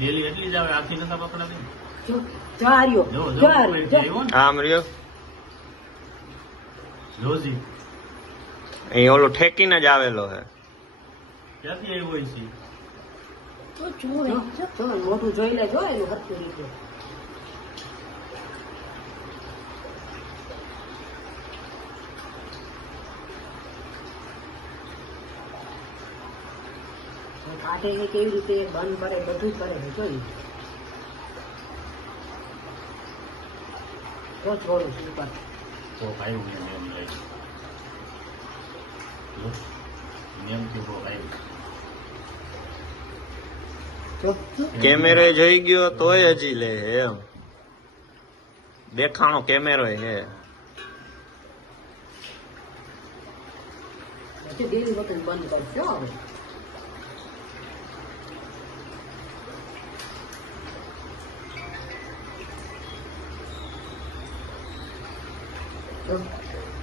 Daily એટલી જ આવે, આથી નતા પકડાતી. જો ચાર્યો જો જો ચાર ઉપર આવ્યો ને આમ રહ્યો રોજી અહીં ઓલું ઠેકીને જ આવેલો હે. ક્યાંથી આવ્યો હોય છે? તો જોવે જો મોઢું જોઈ લે, જો એનું હરખી રીતે. કાઢે ને કેવી રીતે બંધ કરે, બધું કરે છે, જોઈ તો છોડું છું ઉપર. કોક આવ્યું ને એમ લાગે. જો નિયમથી કોક આવ્યું. જો કેમેરો જોઈ ગયો તોય હજી લે હે એમ. દેખાણો કેમેરો હે. પછી બેની વખત બંધ કરજો હવે. જો